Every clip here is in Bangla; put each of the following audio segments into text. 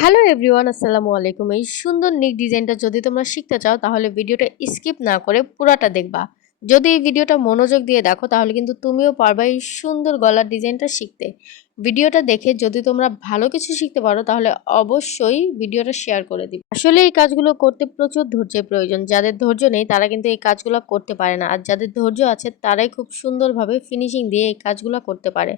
হ্যালো এভরিওয়ান, আসসালামু আলাইকুম। এই সুন্দর নেক ডিজাইনটা যদি তোমরা শিখতে চাও তাহলে ভিডিওটা স্কিপ না করে পুরাটা দেখবা। যদি এই ভিডিওটা মনোযোগ দিয়ে দেখো তাহলে কিন্তু তুমিও পারবা এই সুন্দর গলার ডিজাইনটা শিখতে। ভিডিওটা দেখে যদি তোমরা ভালো কিছু শিখতে পারো তাহলে অবশ্যই ভিডিওটা শেয়ার করে দিবে। আসলে এই কাজগুলো করতে প্রচুর ধৈর্যের প্রয়োজন। যাদের ধৈর্য নেই তারা কিন্তু এই কাজগুলো করতে পারে না, আর যাদের ধৈর্য আছে তারাই খুব সুন্দরভাবে ফিনিশিং দিয়ে এই কাজগুলো করতে পারে।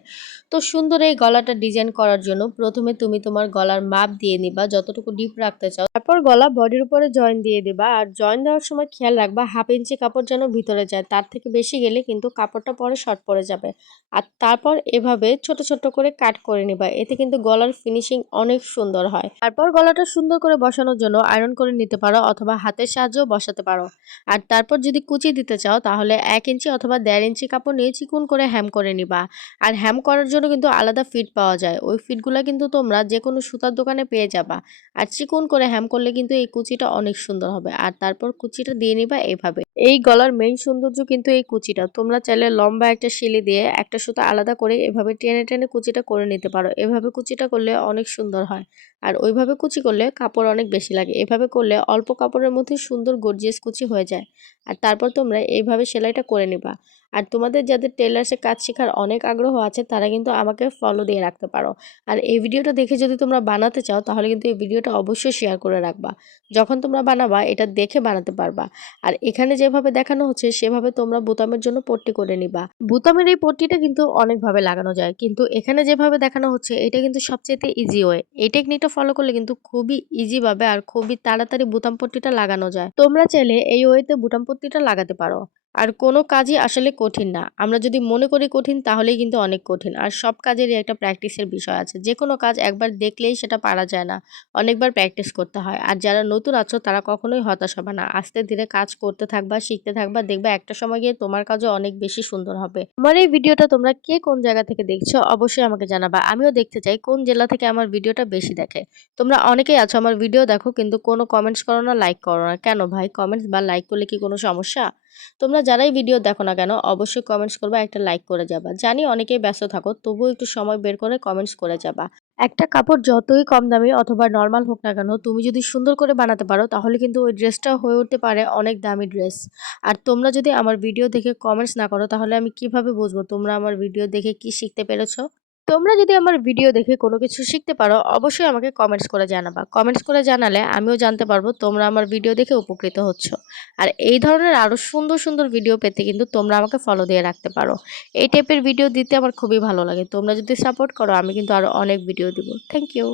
তো সুন্দর এই গলাটা ডিজাইন করার জন্য প্রথমে তুমি তোমার গলার মাপ দিয়ে নিবা যতটুকু ডিপ রাখতে চাও। তারপর গলা বডির উপরে জয়েন দিয়ে দিবা, আর জয়েন দেওয়ার সময় খেয়াল রাখবা 1/2 ইঞ্চি কাপড় যেন ভিতরে যায়। তার থেকে বেশি গেলে কিন্তু কাপড়টা পরে শর্ট পড়ে যাবে। আর তারপর এভাবে ছোট ছোট করে কাট করে নিবা, এতে কিন্তু গলার ফিনিশিং অনেক সুন্দর হয়। তারপর গলাটা সুন্দর করে বসানোর জন্য আয়রন করে নিতে পারো অথবা হাতের সাহায্যেও বসাতে পারো। আর তারপর যদি কুচি দিতে চাও তাহলে 1 ইঞ্চি অথবা 1.5 ইঞ্চি কাপড় নিয়ে চিকন করে হ্যাম করে নিবা। আর হ্যাম করার জন্য কিন্তু আলাদা ফিট পাওয়া যায়, ওই ফিটগুলা কিন্তু তোমরা যে কোনো সুতার দোকানে পেয়ে যাবা। আর চিকন করে হ্যাম করলে কিন্তু এই কুচিটা অনেক সুন্দর হবে। আর তারপর কুচিটা দিয়ে নিবা এভাবে। এই গলার মেইন সৌন্দর্য কিন্তু এই কুচিটা। তোমরা চাইলে লম্বা একটা শিলি দিয়ে একটা সুতা আলাদা করে এভাবে টেনে টেনে কুচিটা করে নিতে পারো। এভাবে কুচিটা করলে অনেক সুন্দর হয়। আর ওইভাবে কুচি করলে কাপড় অনেক বেশি লাগে, এভাবে করলে অল্প কাপড়ের মধ্যে সুন্দর গর্জিয়াস কুচি হয়ে যায়। আর তারপর তোমরা এইভাবে সেলাইটা করে নিবা। আর তোমাদের যাদের টেলার্সে কাজ শেখার অনেক আগ্রহ আছে তারা কিন্তু আমাকে ফলো দিয়ে রাখতে পারো। আর এই ভিডিওটা দেখে যদি তোমরা বানাতে চাও তাহলে কিন্তু এই ভিডিওটা অবশ্যই শেয়ার করে রাখবা। যখন তোমরা বানাবা এটা দেখে বানাতে পারবা। আর এখানে যেভাবে দেখানো হচ্ছে সেভাবে তোমরা বোতামের জন্য পট্টি করে নিবা। বোতামের এই পট্টিটা কিন্তু অনেকভাবে লাগানো যায়, কিন্তু এখানে যেভাবে দেখানো হচ্ছে এটা কিন্তু সবচেয়ে ইজি ওয়ে। এই টেকনিকটা ফলো করলে কিন্তু খুবই ইজি ভাবে আর খুবই তাড়াতাড়ি বোতাম পট্টিটা লাগানো যায়। তোমরা চাইলে এই ওয়েতে বোতাম পট্টিটা লাগাতে পারো। আর কোনো কাজই আসলে কঠিন না। আমরা যদি মনে করি কঠিন তাহলেই কিন্তু অনেক কঠিন। আর সব কাজেরই একটা প্র্যাকটিসের বিষয় আছে। যেকোনো কাজ একবার দেখলেই সেটা পারা যায় না। অনেকবার প্র্যাকটিস করতে হয়। আর যারা নতুন আছো তারা কখনোই হতাশ হবে না। আস্তে ধীরে কাজ করতে থাকবা, শিখতে থাকবা। দেখবা একটা সময় গিয়ে তোমার কাজও অনেক বেশি সুন্দর হবে। আমার এই ভিডিওটা তোমরা কে কোন জায়গা থেকে দেখছো অবশ্যই আমাকে জানাবা। আমিও দেখতে চাই কোন জেলা থেকে আমার ভিডিওটা বেশি দেখে। তোমরা অনেকেই আছো আমার ভিডিও দেখো কিন্তু কোনো কমেন্টস করো না, লাইক করো না। কেন ভাই? কমেন্টস বা লাইক করলে কি কোনো সমস্যা? তোমরা যারাই ভিডিও দেখো না কেন অবশ্যই কমেন্টস করবা, একটা লাইক করে যাবা। জানি অনেকেই ব্যস্ত থাকো, তবুও একটু সময় বের করে কমেন্টস করে যাবা। একটা কাপড় যতই কম দামি অথবা নরমাল হোক না কেন তুমি যদি সুন্দর করে বানাতে পারো তাহলে কিন্তু ওই ড্রেসটা হয়ে উঠতে পারে অনেক দামি ড্রেস। আর তোমরা যদি আমার ভিডিও দেখে কমেন্টস না করো তাহলে আমি কিভাবে বুঝবো তোমরা আমার ভিডিও দেখে কি শিখতে পেরেছো? তোমরা যদি আমার ভিডিও দেখে কোনো কিছু শিখতে পারো অবশ্যই আমাকে কমেন্টস করে জানাবা। কমেন্টস করে জানালে আমিও জানতে পারবো তোমরা আমার ভিডিও দেখে উপকৃত হচ্ছ। আর এই ধরনের আরো সুন্দর সুন্দর ভিডিও পেতে কিন্তু তোমরা আমাকে ফলো দিয়ে রাখতে পারো। এই টাইপের ভিডিও দিতে আমার খুবই ভালো লাগে। তোমরা যদি সাপোর্ট করো আমি কিন্তু আরো অনেক ভিডিও দিব। Thank you.